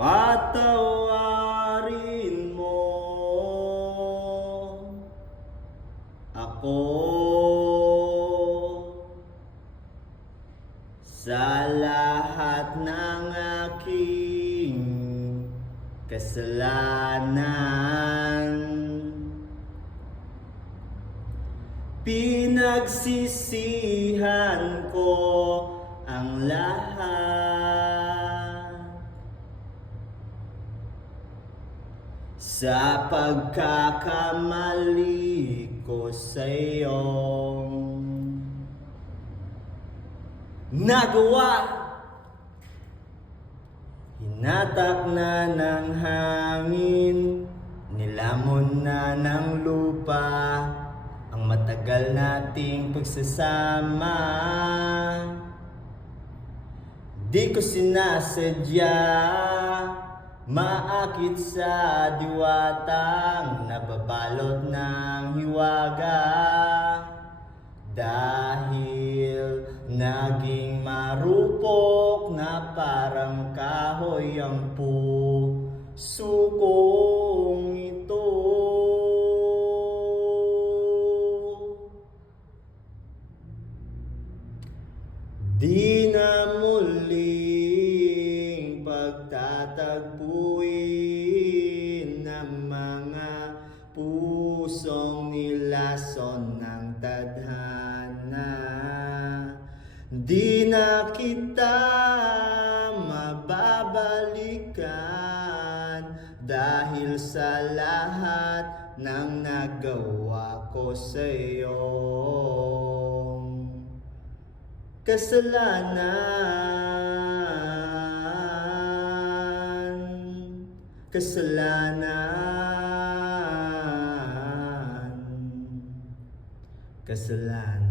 Patawarin mo ako sa lahat ng aking kasalanan. Pinagsisihan ko ang lahat sa pagkakamali ko sa'yo nagawa. Hinatak na ng hangin, nilamon na ng lupa ang matagal nating pagsasama. Di ko sinasadya, maakit sa diwatang nababalot ng hiwaga. Dahil naging marupok na parang kahoy ang puso kong ito. Di na muling pagtatagpuin ng mga pusong nilason ng tadhana. Di na kita mababalikan dahil sa lahat ng nagawa ko sa'yo. Kasalanan, kasalanan, kasalanan.